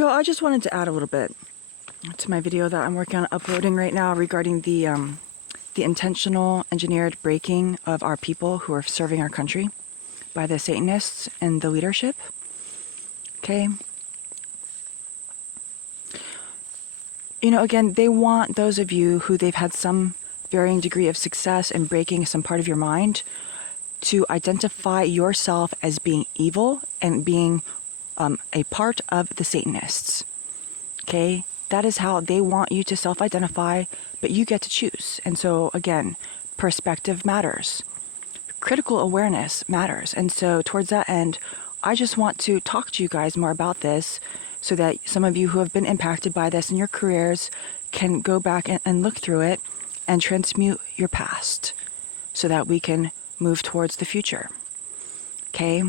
I just wanted to add a little bit to my video that I'm working on uploading right now regarding the intentional engineered breaking of our people who are serving our country by the Satanists and the leadership. Okay. Again, they want those of you who they've had some varying degree of success in breaking some part of your mind to identify yourself as being evil and being a part of the Satanists. Okay? That is how they want you to self-identify, but you get to choose. And so, again, perspective matters. Critical awareness matters. And so, towards that end, I just want to talk to you guys more about this so that some of you who have been impacted by this in your careers can go back and look through it and transmute your past so that we can move towards the future. Okay?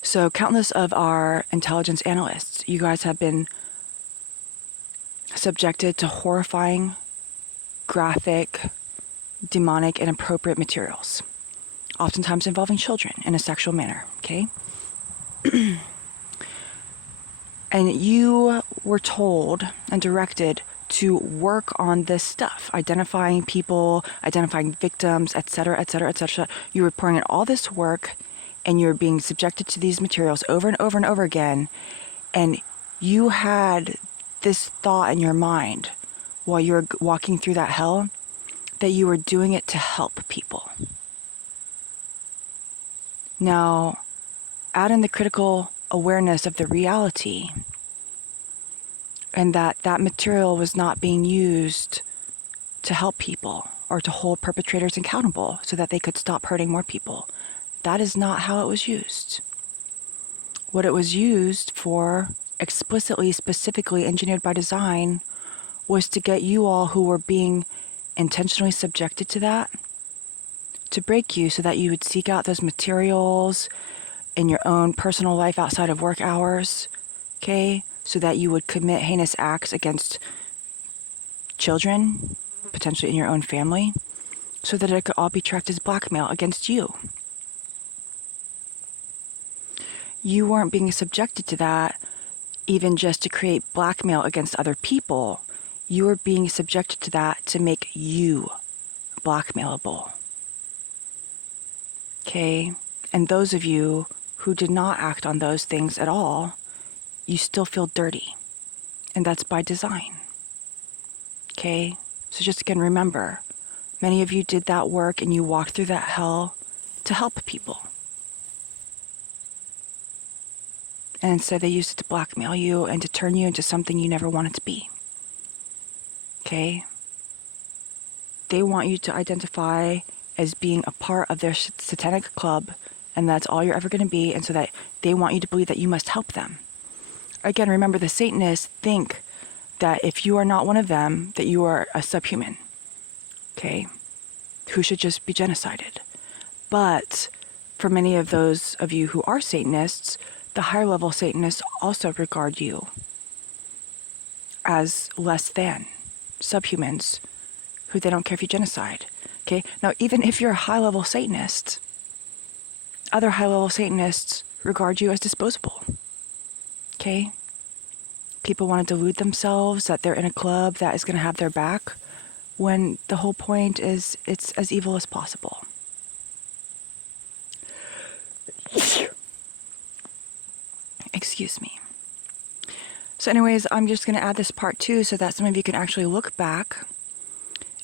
So countless of our intelligence analysts, you guys have been subjected to horrifying, graphic, demonic, and inappropriate materials, oftentimes involving children in a sexual manner, okay? And you were told and directed to work on this stuff, identifying people, identifying victims, etc., etc., etc. You were pouring in all this work, and you're being subjected to these materials over and over and over again, and you had this thought in your mind while you were walking through that hell that you were doing it to help people. Now, add in the critical awareness of the reality and that material was not being used to help people or to hold perpetrators accountable so that they could stop hurting more people. That is not how it was used. What it was used for, explicitly, specifically engineered by design, was to get you all who were being intentionally subjected to that, to break you so that you would seek out those materials in your own personal life outside of work hours, okay? So that you would commit heinous acts against children, potentially in your own family, so that it could all be tracked as blackmail against you. You weren't being subjected to that even just to create blackmail against other people. You were being subjected to that to make you blackmailable. Okay? And those of you who did not act on those things at all, you still feel dirty. And that's by design. Okay? So just again, remember, many of you did that work and you walked through that hell to help people. And instead they used it to blackmail you and to turn you into something you never wanted to be. Okay? They want you to identify as being a part of their satanic club, and that's all you're ever going to be, and so that they want you to believe that you must help them. Again, remember, the Satanists think that if you are not one of them, that you are a subhuman, okay, who should just be genocided. But for many of those of you who are Satanists, the higher level Satanists also regard you as less than subhumans who they don't care if you genocide. Okay? Now, even if you're a high level Satanist, other high level Satanists regard you as disposable. Okay? People want to delude themselves that they're in a club that is going to have their back when the whole point is it's as evil as possible. Excuse me. So anyways, I'm just going to add this part too so that some of you can actually look back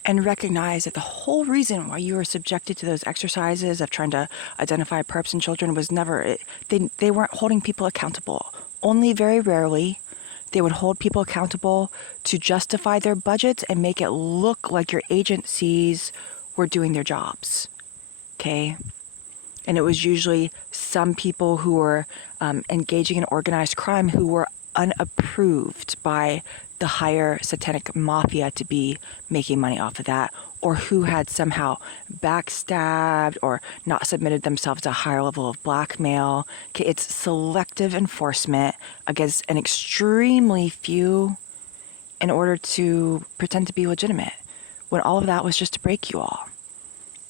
and recognize that the whole reason why you were subjected to those exercises of trying to identify perps and children was never, they weren't holding people accountable. Only very rarely they would hold people accountable to justify their budgets and make it look like your agencies were doing their jobs. Okay? And it was usually some people who were engaging in organized crime who were unapproved by the higher satanic mafia to be making money off of that, or who had somehow backstabbed or not submitted themselves to a higher level of blackmail. Okay, it's selective enforcement against an extremely few in order to pretend to be legitimate, when all of that was just to break you all.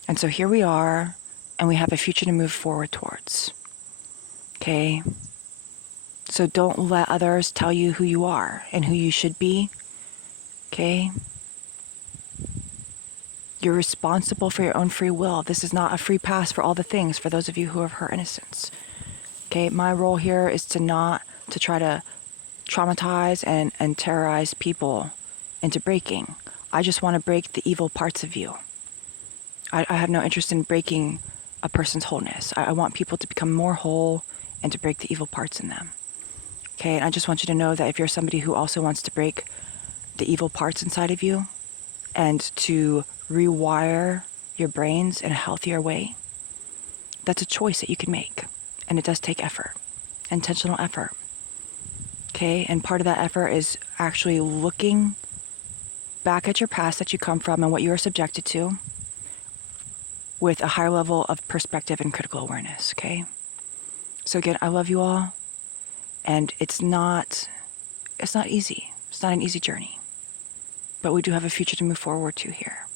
And so here we are, and we have a future to move forward towards. Okay? So don't let others tell you who you are and who you should be. Okay? You're responsible for your own free will. This is not a free pass for all the things for those of you who have hurt innocents. Okay? My role here is to try to traumatize and terrorize people into breaking. I just want to break the evil parts of you. I have no interest in breaking a person's wholeness. I want people to become more whole and to break the evil parts in them. Okay, and I just want you to know that if you're somebody who also wants to break the evil parts inside of you and to rewire your brains in a healthier way, that's a choice that you can make. And it does take effort, intentional effort. Okay, and part of that effort is actually looking back at your past that you come from and what you are subjected to with a higher level of perspective and critical awareness, okay? So again, I love you all, and it's not easy. It's not an easy journey. But we do have a future to move forward to here.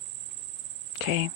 Okay?